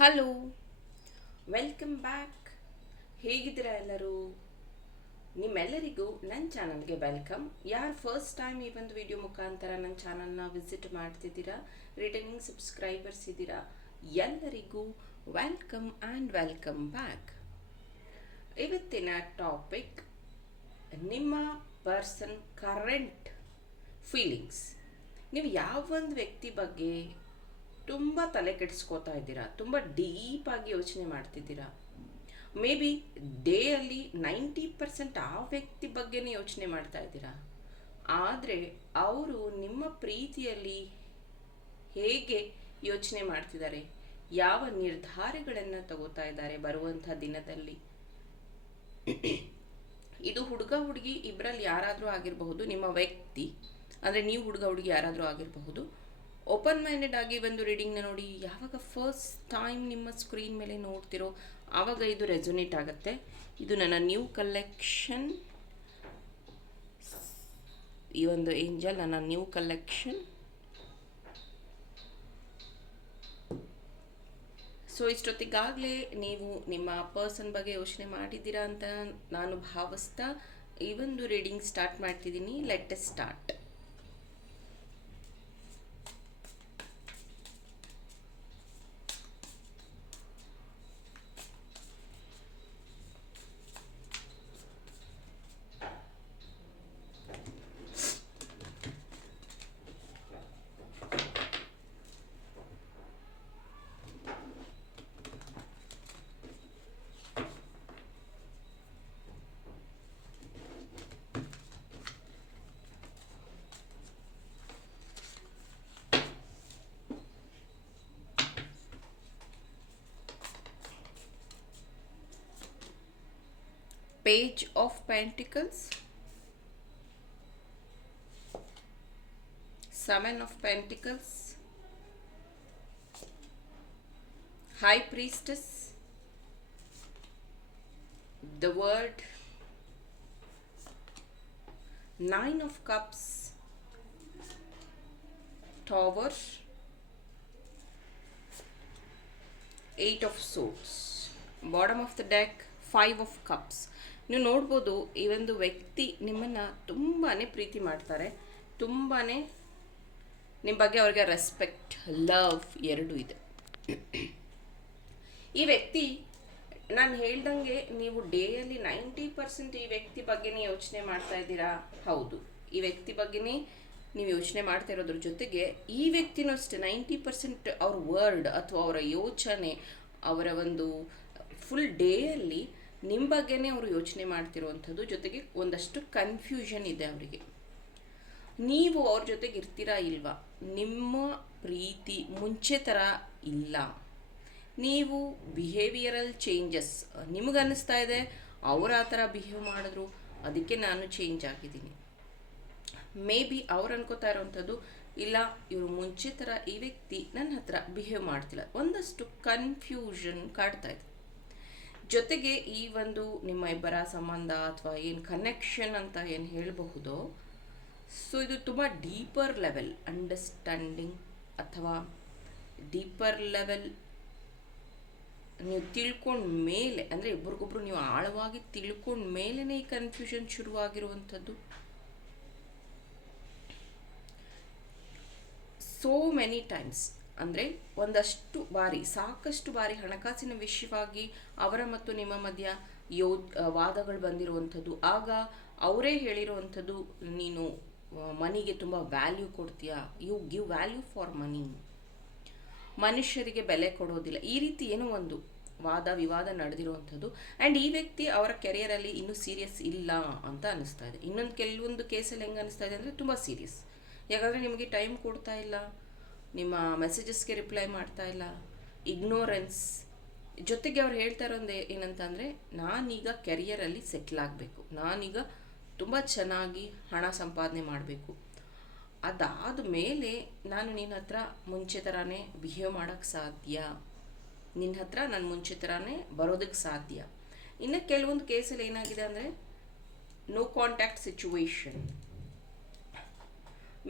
Hello. Welcome back. ಹೇಗಿದ್ದೀರಾ ಎಲ್ಲರೂ? ನಿಮ್ಮೆಲ್ಲರಿಗೂ ನನ್ನ ಚಾನಲ್ಗೆ ವೆಲ್ಕಮ್. ಯಾರು ಫಸ್ಟ್ ಟೈಮ್ ಈ ಒಂದು ವಿಡಿಯೋ ಮುಖಾಂತರ ನನ್ನ ಚಾನಲ್ನ ವಿಸಿಟ್ ಮಾಡ್ತಿದ್ದೀರಾ, ರಿಟರ್ನಿಂಗ್ ಸಬ್ಸ್ಕ್ರೈಬರ್ಸ್ ಇದ್ದೀರಾ, ಎಲ್ಲರಿಗೂ ವೆಲ್ಕಮ್ ಆ್ಯಂಡ್ ವೆಲ್ಕಮ್ ಬ್ಯಾಕ್. ಇವತ್ತಿನ ಟಾಪಿಕ್, ನಿಮ್ಮ ಪರ್ಸನ್ ಕರೆಂಟ್ ಫೀಲಿಂಗ್ಸ್. ನೀವು ಯಾವ ಒಂದು ವ್ಯಕ್ತಿ ಬಗ್ಗೆ ತುಂಬ ತಲೆ ಕೆಡಿಸ್ಕೋತಾ ಇದ್ದೀರಾ? ತುಂಬ ಡೀಪಾಗಿ ಯೋಚನೆ ಮಾಡ್ತಿದ್ದೀರಾ? ಮೇ ಬಿ ಡೇಯಲ್ಲಿ ನೈಂಟಿ ಪರ್ಸೆಂಟ್ ಆ ವ್ಯಕ್ತಿ ಬಗ್ಗೆನೇ ಯೋಚನೆ ಮಾಡ್ತಾ ಇದ್ದೀರಾ? ಆದರೆ ಅವರು ನಿಮ್ಮ ಪ್ರೀತಿಯಲ್ಲಿ ಹೇಗೆ ಯೋಚನೆ ಮಾಡ್ತಿದ್ದಾರೆ? ಯಾವ ನಿರ್ಧಾರಗಳನ್ನು ತಗೋತಾ ಇದ್ದಾರೆ ಬರುವಂಥ ದಿನದಲ್ಲಿ? ಇದು ಹುಡುಗ ಹುಡುಗಿ ಇಬ್ಬರಲ್ಲಿ ಯಾರಾದರೂ ಆಗಿರಬಹುದು, ನಿಮ್ಮ ವ್ಯಕ್ತಿ, ಅಂದರೆ ನೀವು ಹುಡುಗ ಹುಡುಗಿ ಯಾರಾದರೂ ಆಗಿರಬಹುದು ಓಪನ್ ಮೈಂಡೆಡ್ ಆಗಿ ಒಂದು ರೀಡಿಂಗ್ನ ನೋಡಿ, ಯಾವಾಗ ಫಸ್ಟ್ ಟೈಮ್ ನಿಮ್ಮ ಸ್ಕ್ರೀನ್ ಮೇಲೆ ನೋಡ್ತಿರೋ, ಆವಾಗ ಇದು ರೆಸೊನೇಟ್ ಆಗುತ್ತೆ. ಇದು ನನ್ನ ನ್ಯೂ ಕಲೆಕ್ಷನ್ ಈ ಒಂದು ಏಂಜಲ್ ನನ್ನ ನ್ಯೂ ಕಲೆಕ್ಷನ್ ಸೊ ಇಷ್ಟೊತ್ತಿಗಾಗಲೇ ನೀವು ನಿಮ್ಮ ಪರ್ಸನ್ ಬಗ್ಗೆ ಯೋಚನೆ ಮಾಡಿದ್ದೀರಾ ಅಂತ ನಾನು ಭಾವಿಸ್ತಾ ಈ ಒಂದು ರೀಡಿಂಗ್ ಸ್ಟಾರ್ಟ್ ಮಾಡ್ತಿದ್ದೀನಿ. Let start page of pentacles. Seven of pentacles. High priestess. The word. Nine of cups. Tower. Eight of swords. Bottom of the deck five of cups. ನೀವು ನೋಡ್ಬೋದು ಈ ಒಂದು ವ್ಯಕ್ತಿ ನಿಮ್ಮನ್ನು ತುಂಬಾ ಪ್ರೀತಿ ಮಾಡ್ತಾರೆ ತುಂಬಾ ನಿಮ್ಮ ಬಗ್ಗೆ ಅವ್ರಿಗೆ ರೆಸ್ಪೆಕ್ಟ್ ಲವ್ ಎರಡೂ ಇದೆ. ಈ ವ್ಯಕ್ತಿ, ನಾನು ಹೇಳ್ದಂಗೆ ನೀವು ಡೇಯಲ್ಲಿ ನೈಂಟಿ ಪರ್ಸೆಂಟ್ ಈ ವ್ಯಕ್ತಿ ಬಗ್ಗೆನೇ ಯೋಚನೆ ಮಾಡ್ತಾ ಇದ್ದೀರಾ? ಹೌದು. ಈ ವ್ಯಕ್ತಿ ಬಗ್ಗೆನೇ ನೀವು ಯೋಚನೆ ಮಾಡ್ತಾ ಇರೋದ್ರ ಜೊತೆಗೆ ಈ ವ್ಯಕ್ತಿನೂ ಅಷ್ಟೇ ನೈಂಟಿ ಪರ್ಸೆಂಟ್ ಅವ್ರ ವರ್ಡ್ ಅಥವಾ ಅವರ ಯೋಚನೆ, ಅವರ ಒಂದು ಫುಲ್ ಡೇಯಲ್ಲಿ ನಿಮ್ಮ ಬಗ್ಗೆನೇ ಅವರು ಯೋಚನೆ ಮಾಡ್ತಿರುವಂಥದ್ದು ಜೊತೆಗೆ ಒಂದಷ್ಟು ಕನ್ಫ್ಯೂಷನ್ ಇದೆ ಅವರಿಗೆ. ನೀವು ಅವ್ರ ಜೊತೆಗೆ ಇರ್ತೀರಾ ಇಲ್ವಾ? ನಿಮ್ಮ ಪ್ರೀತಿ ಮುಂಚೆ ಥರ ಇಲ್ಲ. ನೀವು ಬಿಹೇವಿಯರಲ್ ಚೇಂಜಸ್ ನಿಮಗೆ ಅನ್ನಿಸ್ತಾ ಇದೆ, ಅವ್ರು ಆ ಥರ ಬಿಹೇವ್ ಮಾಡಿದ್ರು, ಅದಕ್ಕೆ ನಾನು ಚೇಂಜ್ ಆಗಿದ್ದೀನಿ. ಮೇ ಬಿ ಅವ್ರು ಅನ್ಕೋತಾ ಇರೋವಂಥದ್ದು ಇಲ್ಲ, ಇವರು ಮುಂಚೆ ಥರ ಈ ವ್ಯಕ್ತಿ ನನ್ನ ಹತ್ರ ಬಿಹೇವ್ ಮಾಡ್ತಿಲ್ಲ. ಒಂದಷ್ಟು ಕನ್ಫ್ಯೂಷನ್ ಕಾಡ್ತಾ ಇದೆ. ಜೊತೆಗೆ ಈ ಒಂದು ನಿಮ್ಮ ಇಬ್ಬರ ಸಂಬಂಧ ಅಥವಾ ಏನು ಕನೆಕ್ಷನ್ ಅಂತ ಏನು ಹೇಳಬಹುದೋ? ಸೊ ಇದು ತುಂಬ ಡೀಪರ್ ಲೆವೆಲ್ ಅಂಡರ್ಸ್ಟ್ಯಾಂಡಿಂಗ್ ಅಥವಾ ಡೀಪರ್ ಲೆವೆಲ್ ನೀವು ತಿಳ್ಕೊಂಡ ಮೇಲೆ, ಅಂದರೆ ಇಬ್ರಿಗೊಬ್ರು ನೀವು ಆಳವಾಗಿ ತಿಳ್ಕೊಂಡ ಮೇಲೇ ಈ ಕನ್ಫ್ಯೂಷನ್ ಶುರುವಾಗಿರುವಂಥದ್ದು. ಸೋ ಮೆನಿ ಟೈಮ್ಸ್ ಅಂದರೆ ಒಂದಷ್ಟು ಬಾರಿ, ಸಾಕಷ್ಟು ಬಾರಿ ಹಣಕಾಸಿನ ವಿಷಯವಾಗಿ ಅವರ ಮತ್ತು ನಿಮ್ಮ ಮಧ್ಯ ಯೋ, ವಾದಗಳು ಬಂದಿರುವಂಥದ್ದು. ಆಗ ಅವರೇ ಹೇಳಿರುವಂಥದ್ದು, ನೀನು ಮನಿಗೆ ತುಂಬ ವ್ಯಾಲ್ಯೂ ಕೊಡ್ತೀಯಾ? You give value for money ಮನುಷ್ಯರಿಗೆ ಬೆಲೆ ಕೊಡೋದಿಲ್ಲ. ಈ ರೀತಿ ಏನೋ ಒಂದು ವಾದ, ವಿವಾದ ನಡೆದಿರುವಂಥದ್ದು. ಆ್ಯಂಡ್ ಈ ವ್ಯಕ್ತಿ ಅವರ ಕೆರಿಯರಲ್ಲಿ ಇನ್ನೂ ಸೀರಿಯಸ್ ಇಲ್ಲ ಅಂತ ಅನಿಸ್ತಾ ಇದೆ. ಇನ್ನೊಂದು, ಕೆಲವೊಂದು ಕೇಸಲ್ಲಿ ಹೆಂಗೆ ಅನಿಸ್ತಾ ಇದೆ ಅಂದರೆ ತುಂಬ ಸೀರಿಯಸ್ ಯಾಕಂದರೆ ನಿಮಗೆ ಟೈಮ್ ಕೊಡ್ತಾ ಇಲ್ಲ. ನಿಮ್ಮ ಮೆಸೇಜಸ್ಗೆ ರಿಪ್ಲೈ ಮಾಡ್ತಾ ಇಲ್ಲ. ಇಗ್ನೋರೆನ್ಸ್ ಜೊತೆಗೆ ಅವ್ರು ಹೇಳ್ತಾ ಇರೋದು ಏನಂತಂದರೆ, ನಾನೀಗ ಕೆರಿಯರಲ್ಲಿ ಸೆಟ್ಲ್ ಆಗಬೇಕು. ನಾನೀಗ ತುಂಬ ಚೆನ್ನಾಗಿ ಹಣ ಸಂಪಾದನೆ ಮಾಡಬೇಕು. ಅದಾದ ಮೇಲೆ ನಾನು ನಿನ್ನ ಹತ್ರ ಮುಂಚೆ ಥರನೇ ಬಿಹೇವ್ ಮಾಡೋಕ್ಕೆ ಸಾಧ್ಯ. ನಿನ್ನ ಹತ್ರ ನಾನು ಮುಂಚೆ ಥರನೇ ಬರೋದಕ್ಕೆ ಸಾಧ್ಯ. ಇನ್ನು ಕೆಲವೊಂದು ಕೇಸಲ್ಲಿ ಏನಾಗಿದೆ ಅಂದರೆ no contact situation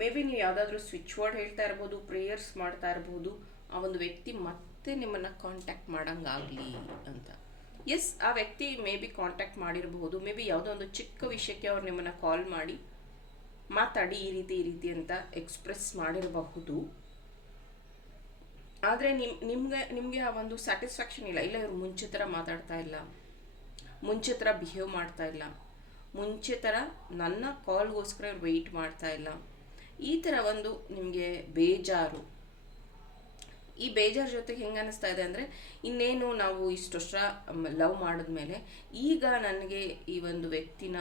may be ನೀವು ಯಾವುದಾದ್ರೂ ಸ್ವಿಚ್ ವರ್ಡ್ ಹೇಳ್ತಾ ಇರ್ಬೋದು ಪ್ರೇಯರ್ಸ್ ಮಾಡ್ತಾ ಇರ್ಬೋದು, ಆ ಒಂದು ವ್ಯಕ್ತಿ ಮತ್ತೆ ನಿಮ್ಮನ್ನು ಕಾಂಟ್ಯಾಕ್ಟ್ ಮಾಡೋಂಗಾಗಲಿ ಅಂತ. ಎಸ್ ಆ ವ್ಯಕ್ತಿ ಮೇ ಬಿ ಕಾಂಟ್ಯಾಕ್ಟ್ ಮಾಡಿರಬಹುದು. ಮೇ ಬಿ ಯಾವುದೋ ಒಂದು ಚಿಕ್ಕ ವಿಷಯಕ್ಕೆ ಅವ್ರು ನಿಮ್ಮನ್ನು ಕಾಲ್ ಮಾಡಿ, ಮಾತಾಡಿ ಈ ರೀತಿ ಈ ರೀತಿ ಅಂತ ಎಕ್ಸ್ಪ್ರೆಸ್ ಮಾಡಿರಬಹುದು. ಆದರೆ ನಿಮ್, ನಿಮಗೆ ನಿಮಗೆ ಆ ಒಂದು ಸ್ಯಾಟಿಸ್ಫ್ಯಾಕ್ಷನ್ ಇಲ್ಲ. ಇಲ್ಲ, ಇವರು ಮುಂಚೆ ಥರ ಮಾತಾಡ್ತಾ ಇಲ್ಲ. ಮುಂಚೆ ಥರ ಬಿಹೇವ್ ಮಾಡ್ತಾ ಇಲ್ಲ. ಮುಂಚೆ ಥರ ನನ್ನ ಕಾಲ್ಗೋಸ್ಕರ ಇವ್ರು ವೆಯ್ಟ್ ಮಾಡ್ತಾ ಇಲ್ಲ. ಈ ಥರ ಒಂದು ನಿಮಗೆ ಬೇಜಾರು. ಈ ಬೇಜಾರು ಜೊತೆಗೆ ಹೆಂಗೆ ಅನ್ನಿಸ್ತಾ ಇದೆ ಅಂದರೆ, ಇನ್ನೇನು ನಾವು ಇಷ್ಟು ವರ್ಷ ಲವ್ ಮಾಡಿದ್ಮೇಲೆ, ಈಗ ನನಗೆ ಈ ಒಂದು ವ್ಯಕ್ತಿನ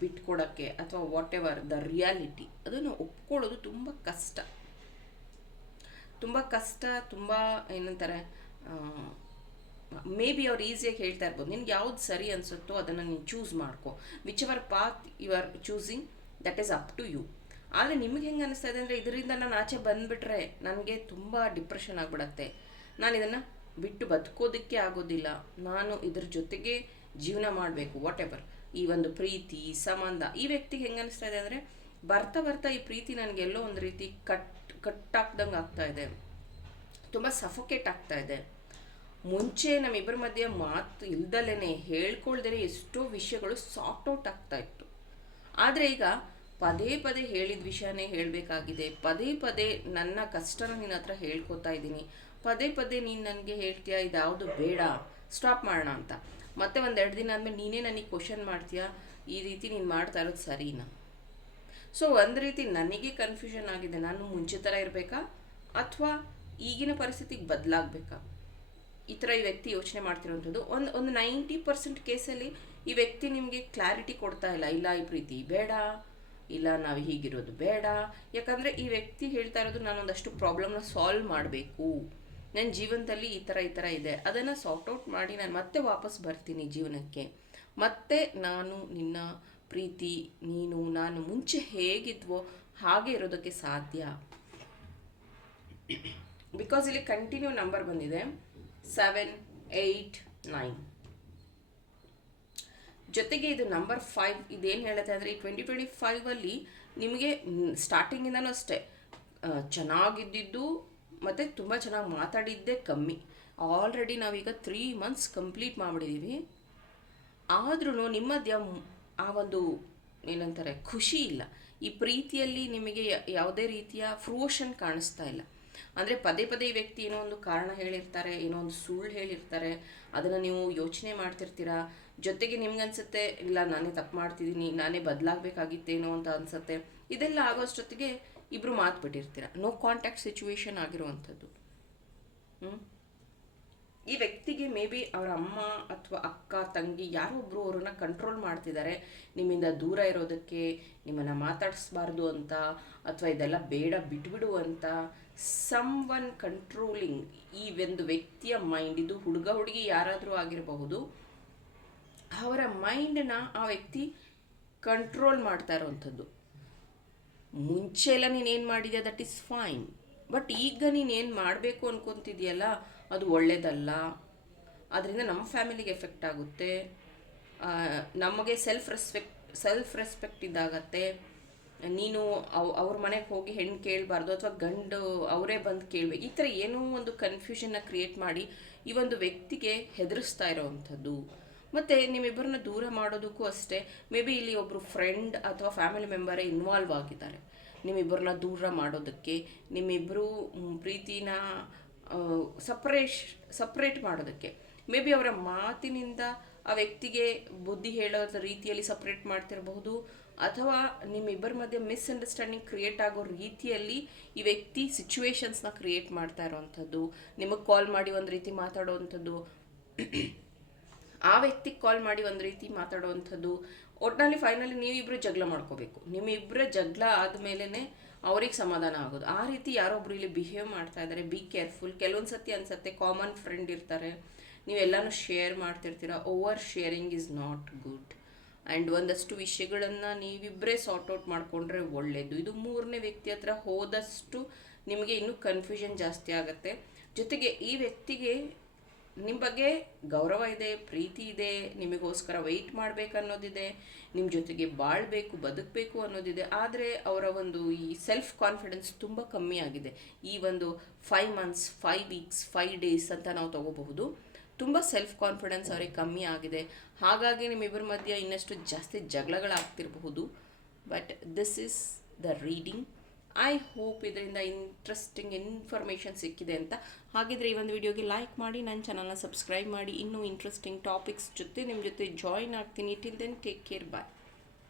ಬಿಟ್ಕೊಡೋಕ್ಕೆ ಅಥವಾ ವಾಟ್ ಎವರ್ ದ ರಿಯಾಲಿಟಿ ಅದನ್ನು ಒಪ್ಕೊಳ್ಳೋದು ತುಂಬ ಕಷ್ಟ. ತುಂಬ ಕಷ್ಟ, ತುಂಬ ಏನಂತಾರೆ ಮೇ ಬಿ ಅವ್ರು ಈಸಿಯಾಗಿ ಹೇಳ್ತಾ ಇರ್ಬೋದು. ನಿನ್ಗೆ ಯಾವ್ದು ಸರಿ ಅನಿಸುತ್ತೋ ಅದನ್ನು ನೀನು ಚೂಸ್ ಮಾಡ್ಕೋ. Which our path you are choosing that is up to you ಆದರೆ ನಿಮಗೆ ಹೆಂಗೆ ಅನಿಸ್ತಾ ಇದೆ ಅಂದರೆ ಇದರಿಂದ ನಾನು ಆಚೆ ಬಂದುಬಿಟ್ರೆ ನನಗೆ ತುಂಬ ಡಿಪ್ರೆಷನ್ ಆಗಿಬಿಡತ್ತೆ. ನಾನು ಇದನ್ನು ಬಿಟ್ಟು ಬದುಕೋದಕ್ಕೆ ಆಗೋದಿಲ್ಲ. ನಾನು ಇದ್ರ ಜೊತೆಗೆ ಜೀವನ ಮಾಡಬೇಕು ವಾಟ್ ಎವರ್ ಈ ಒಂದು ಪ್ರೀತಿ, ಸಂಬಂಧ, ಈ ವ್ಯಕ್ತಿಗೆ ಹೆಂಗೆ ಅನಿಸ್ತಾ ಇದೆ ಅಂದರೆ ಬರ್ತಾ ಬರ್ತಾ ಈ ಪ್ರೀತಿ ನನಗೆಲ್ಲೋ ಒಂದು ರೀತಿ ಕಟ್ ಕಟ್ಟಾಕ್ದಂಗೆ ಆಗ್ತಾ ಇದೆ. ತುಂಬ ಸಫೋಕೇಟ್ ಆಗ್ತಾ ಇದೆ. ಮುಂಚೆ ನಮ್ಮಿಬ್ಬರ ಮಧ್ಯೆ ಮಾತು ಇಲ್ದಲೇ ಹೇಳ್ಕೊಳ್ದೇ ಎಷ್ಟೋ ವಿಷಯಗಳು ಸಾಫ್ಟ್ ಔಟ್ ಆಗ್ತಾ ಇತ್ತು. ಆದರೆ ಈಗ ಪದೇ ಪದೇ ಹೇಳಿದ ವಿಷಯನೇ ಹೇಳಬೇಕಾಗಿದೆ. ಪದೇ ಪದೇ ನನ್ನ ಕಷ್ಟನ ನಿನ್ನ ಹತ್ರ ಹೇಳ್ಕೊತಾ ಇದ್ದೀನಿ. ಪದೇ ಪದೇ ನೀನು ನನಗೆ ಹೇಳ್ತೀಯಾ? ಇದ್ಯಾವುದು ಬೇಡ. ಸ್ಟಾಪ್ ಮಾಡೋಣ ಅಂತ. ಮತ್ತೆ ಒಂದೆರಡು ದಿನ ಆದಮೇಲೆ ನೀನೇ ನನಗೆ ಕ್ವಶನ್ ಮಾಡ್ತೀಯಾ? ಈ ರೀತಿ ನೀನು ಮಾಡ್ತಾ ಇರೋದು ಸರಿನಾ? ಸೊ ಒಂದು ರೀತಿ ನನಗೆ ಕನ್ಫ್ಯೂಷನ್ ಆಗಿದೆ. ನಾನು ಮುಂಚೆ ಥರ ಇರಬೇಕಾ? ಅಥವಾ ಈಗಿನ ಪರಿಸ್ಥಿತಿಗೆ ಬದಲಾಗಬೇಕಾ? ಈ ಥರ ಈ ವ್ಯಕ್ತಿ ಯೋಚನೆ ಮಾಡ್ತಿರೋವಂಥದ್ದು ಒಂದು ಒಂದು ನೈಂಟಿ ಪರ್ಸೆಂಟ್ ಕೇಸಲ್ಲಿ ಈ ವ್ಯಕ್ತಿ ನಿಮಗೆ ಕ್ಲಾರಿಟಿ ಕೊಡ್ತಾ ಇಲ್ಲ. ಇಲ್ಲ, ಈ ಪ್ರೀತಿ ಬೇಡ. ಇಲ್ಲ, ನಾವು ಹೀಗಿರೋದು ಬೇಡ. ಯಾಕಂದರೆ ಈ ವ್ಯಕ್ತಿ ಹೇಳ್ತಾ ಇರೋದು ನಾನೊಂದಷ್ಟು ಪ್ರಾಬ್ಲಮ್ನ ಸಾಲ್ವ್ ಮಾಡಬೇಕು. ನನ್ನ ಜೀವನದಲ್ಲಿ ಈ ಥರ ಈ ಥರ ಇದೆ. ಅದನ್ನು ಸಾರ್ಟ್ ಔಟ್ ಮಾಡಿ ನಾನು ಮತ್ತೆ ವಾಪಸ್ ಬರ್ತೀನಿ ಜೀವನಕ್ಕೆ. ಮತ್ತೆ ನಾನು, ನಿನ್ನ ಪ್ರೀತಿ, ನೀನು, ನಾನು ಮುಂಚೆ ಹೇಗಿದ್ವೋ ಹಾಗೆ ಇರೋದಕ್ಕೆ ಸಾಧ್ಯ. ಬಿಕಾಸ್ ಇಲ್ಲಿ ಕಂಟಿನ್ಯೂ ನಂಬರ್ ಬಂದಿದೆ. ಸೆವೆನ್ ಏಯ್ಟ್ ನೈನ್ ಜೊತೆಗೆ ಇದು ನಂಬರ್ ಫೈವ್ ಇದೇನು ಹೇಳುತ್ತೆ ಅಂದರೆ ಈ ಟ್ವೆಂಟಿ ಟ್ವೆಂಟಿ ಫೈವಲ್ಲಿ ನಿಮಗೆ ಸ್ಟಾರ್ಟಿಂಗಿಂದನೂ ಅಷ್ಟೇ ಚೆನ್ನಾಗಿದ್ದಿದ್ದು ಮತ್ತು ತುಂಬ ಚೆನ್ನಾಗಿ ಮಾತಾಡಿದ್ದೇ ಕಮ್ಮಿ. ಆಲ್ರೆಡಿ ನಾವೀಗ ತ್ರೀ ಮಂತ್ಸ್ ಕಂಪ್ಲೀಟ್ ಮಾಡಿಬಿಟ್ಟಿದ್ದೀವಿ ಆದ್ರೂ ನಿಮ್ಮ ಮಧ್ಯ ಆ ಒಂದು ಏನಂತಾರೆ, ಖುಷಿ ಇಲ್ಲ. ಈ ಪ್ರೀತಿಯಲ್ಲಿ ನಿಮಗೆ ಯಾವುದೇ ರೀತಿಯ ಫ್ರೋಷನ್ ಕಾಣಿಸ್ತಾ ಇಲ್ಲ. ಅಂದರೆ ಪದೇ ಪದೇ ವ್ಯಕ್ತಿ ಏನೋ ಒಂದು ಕಾರಣ ಹೇಳಿರ್ತಾರೆ, ಏನೋ ಒಂದು ಸುಳ್ಳು ಹೇಳಿರ್ತಾರೆ, ಅದನ್ನು ನೀವು ಯೋಚನೆ ಮಾಡ್ತಿರ್ತೀರಾ? ಜೊತೆಗೆ ನಿಮ್ಗನ್ಸುತ್ತೆ ಇಲ್ಲ, ನಾನೇ ತಪ್ಪು ಮಾಡ್ತಿದ್ದೀನಿ ನಾನೇ ಬದಲಾಗಬೇಕಾಗಿತ್ತೇನೋ ಅಂತ ಅನ್ಸುತ್ತೆ. ಇದೆಲ್ಲ ಆಗೋಷ್ಟೊತ್ತಿಗೆ ಇಬ್ಬರು ಮಾತು ಬಿಟ್ಟಿರ್ತೀರ? ನೋ ಕಾಂಟ್ಯಾಕ್ಟ್ ಸಿಚುವೇಶನ್ ಆಗಿರುವಂಥದ್ದು. ಈ ವ್ಯಕ್ತಿಗೆ ಮೇ ಬಿ ಅವರ ಅಮ್ಮ ಅಥವಾ ಅಕ್ಕ, ತಂಗಿ ಯಾರೊಬ್ಬರು ಅವ್ರನ್ನ ಕಂಟ್ರೋಲ್ ಮಾಡ್ತಿದ್ದಾರೆ ನಿಮ್ಮಿಂದ ದೂರ ಇರೋದಕ್ಕೆ, ನಿಮ್ಮನ್ನು ಮಾತಾಡಿಸ್ಬಾರ್ದು ಅಂತ, ಅಥವಾ ಇದೆಲ್ಲ ಬೇಡ, ಬಿಟ್ಬಿಡು ಅಂತ. ಸಮ್ ಒನ್ ಕಂಟ್ರೋಲಿಂಗ್ ಈ ಒಂದು ವ್ಯಕ್ತಿಯ ಮೈಂಡ್ ಇದು ಹುಡುಗ ಹುಡುಗಿ ಯಾರಾದರೂ ಆಗಿರಬಹುದು, ಅವರ ಮೈಂಡನ್ನ ಆ ವ್ಯಕ್ತಿ ಕಂಟ್ರೋಲ್ ಮಾಡ್ತಾ ಇರೋವಂಥದ್ದು. ಮುಂಚೆ ಎಲ್ಲ ನೀನೇನು ಮಾಡಿದ್ಯಾ? ದಟ್ ಈಸ್ ಫೈನ್ ಬಟ್ ಈಗ ನೀನೇನು ಮಾಡಬೇಕು ಅನ್ಕೊತಿದ್ಯಲ್ಲ, ಅದು ಒಳ್ಳೇದಲ್ಲ. ಅದರಿಂದ ನಮ್ಮ ಫ್ಯಾಮಿಲಿಗೆ ಎಫೆಕ್ಟ್ ಆಗುತ್ತೆ. ನಮಗೆ ಸೆಲ್ಫ್ ರೆಸ್ಪೆಕ್ಟ್ ಸೆಲ್ಫ್ ರೆಸ್ಪೆಕ್ಟ್ ಇದಾಗತ್ತೆ. ನೀನು ಅವ್, ಅವ್ರ ಮನೆಗೆ ಹೋಗಿ ಹೆಣ್ಣು ಕೇಳಬಾರ್ದು ಅಥವಾ ಗಂಡು ಅವರೇ ಬಂದು ಕೇಳಬೇಕು ಈ ಥರ ಏನೋ ಒಂದು ಕನ್ಫ್ಯೂಷನ್ನ ಕ್ರಿಯೇಟ್ ಮಾಡಿ ಈ ಒಂದು ವ್ಯಕ್ತಿಗೆ ಹೆದರಿಸ್ತಾ ಇರೋವಂಥದ್ದು. ಮತ್ತು ನಿಮ್ಮಿಬ್ಬರನ್ನ ದೂರ ಮಾಡೋದಕ್ಕೂ ಅಷ್ಟೇ, ಮೇ ಬಿ ಇಲ್ಲಿ ಒಬ್ಬರು ಫ್ರೆಂಡ್ ಅಥವಾ ಫ್ಯಾಮಿಲಿ ಮೆಂಬರೇ ಇನ್ವಾಲ್ವ್ ಆಗಿದ್ದಾರೆ. ನಿಮ್ಮಿಬ್ಬರನ್ನ ದೂರ ಮಾಡೋದಕ್ಕೆ ನಿಮ್ಮಿಬ್ಬರು ಪ್ರೀತಿನ ಸಪ್ರೇಶ್ ಸಪ್ರೇಟ್ ಮಾಡೋದಕ್ಕೆ. ಮೇ ಬಿ ಅವರ ಮಾತಿನಿಂದ ಆ ವ್ಯಕ್ತಿಗೆ ಬುದ್ಧಿ ಹೇಳೋ ರೀತಿಯಲ್ಲಿ ಸಪ್ರೇಟ್ ಮಾಡ್ತಿರಬಹುದು, ಅಥವಾ ನಿಮ್ಮಿಬ್ಬರ ಮಧ್ಯೆ ಮಿಸ್ಅಂಡರ್ಸ್ಟ್ಯಾಂಡಿಂಗ್ ಕ್ರಿಯೇಟ್ ಆಗೋ ರೀತಿಯಲ್ಲಿ ಈ ವ್ಯಕ್ತಿ ಸಿಚುವೇಶನ್ಸ್ನ ಕ್ರಿಯೇಟ್ ಮಾಡ್ತಾ ಇರೋವಂಥದ್ದು, ನಿಮಗೆ ಕಾಲ್ ಮಾಡಿ ಒಂದು ರೀತಿ ಮಾತಾಡೋವಂಥದ್ದು, ಆ ವ್ಯಕ್ತಿಗೆ ಕಾಲ್ ಮಾಡಿ ಒಂದು ರೀತಿ ಮಾತಾಡುವಂಥದ್ದು ಒಟ್ಟಿನಲ್ಲಿ ಫೈನಲಿ ನೀವಿಬ್ಬರು ಜಗಳ ಮಾಡ್ಕೋಬೇಕು. ನಿಮ್ಮಿಬ್ಬರ ಜಗಳ ಆದಮೇಲೆ ಅವ್ರಿಗೆ ಸಮಾಧಾನ ಆಗೋದು. ಆ ರೀತಿ ಯಾರೊಬ್ರು ಇಲ್ಲಿ ಬಿಹೇವ್ ಮಾಡ್ತಾ ಇದ್ದಾರೆ ಬಿ ಕೇರ್ಫುಲ್ ಕೆಲವೊಂದು ಸತಿ ಅನ್ಸತ್ತೆ ಕಾಮನ್ ಫ್ರೆಂಡ್ ಇರ್ತಾರೆ. ನೀವೆಲ್ಲನೂ share ಮಾಡ್ತಿರ್ತೀರ? Over sharing is not good and ಒಂದಷ್ಟು ವಿಷಯಗಳನ್ನು ನೀವಿಬ್ಬರೇ ಸಾರ್ಟ್ ಔಟ್ ಮಾಡಿಕೊಂಡ್ರೆ ಒಳ್ಳೆಯದು ಇದು ಮೂರನೇ ವ್ಯಕ್ತಿ ಹತ್ರ ಹೋದಷ್ಟು ನಿಮಗೆ ಇನ್ನೂ ಕನ್ಫ್ಯೂಷನ್ ಜಾಸ್ತಿ ಆಗುತ್ತೆ. ಜೊತೆಗೆ ಈ ವ್ಯಕ್ತಿಗೆ ನಿಮ್ಮ ಬಗ್ಗೆ ಗೌರವ ಇದೆ, ಪ್ರೀತಿ ಇದೆ, ನಿಮಗೋಸ್ಕರ ವೆಯ್ಟ್ ಮಾಡಬೇಕು ಅನ್ನೋದಿದೆ ನಿಮ್ಮ ಜೊತೆಗೆ ಬಾಳಬೇಕು, ಬದುಕಬೇಕು ಅನ್ನೋದಿದೆ. ಆದರೆ ಅವರ ಒಂದು ಈ ಸೆಲ್ಫ್ ಕಾನ್ಫಿಡೆನ್ಸ್ ತುಂಬ ಕಮ್ಮಿ ಆಗಿದೆ. ಈ ಒಂದು five months five weeks five days ಅಂತ ನಾವು ತಗೋಬಹುದು. ತುಂಬ ಸೆಲ್ಫ್ ಕಾನ್ಫಿಡೆನ್ಸ್ ಅವರಿಗೆ ಕಮ್ಮಿ ಆಗಿದೆ. ಹಾಗಾಗಿ ನಿಮ್ಮಿಬ್ಬರ ಮಧ್ಯೆ ಇನ್ನಷ್ಟು ಜಾಸ್ತಿ ಜಗಳಗಳಾಗ್ತಿರಬಹುದು. But this is the reading I hope ಇದರಿಂದ ಇಂಟ್ರೆಸ್ಟಿಂಗ್ ಇನ್ಫಾರ್ಮೇಷನ್ ಸಿಕ್ಕಿದೆ ಅಂತ. ಹಾಗಿದ್ರೆ ಈ ಒಂದು ವಿಡಿಯೋಗೆ ಲೈಕ್ ಮಾಡಿ, ನನ್ನ ಚಾನಲ್ನ ಸಬ್ಸ್ಕ್ರೈಬ್ ಮಾಡಿ. ಇನ್ನೂ ಇಂಟ್ರೆಸ್ಟಿಂಗ್ ಟಾಪಿಕ್ಸ್ ಜೊತೆ ನಿಮ್ಮ ಜೊತೆ ಜಾಯಿನ್ ಆಗ್ತೀನಿ. Till then take care bye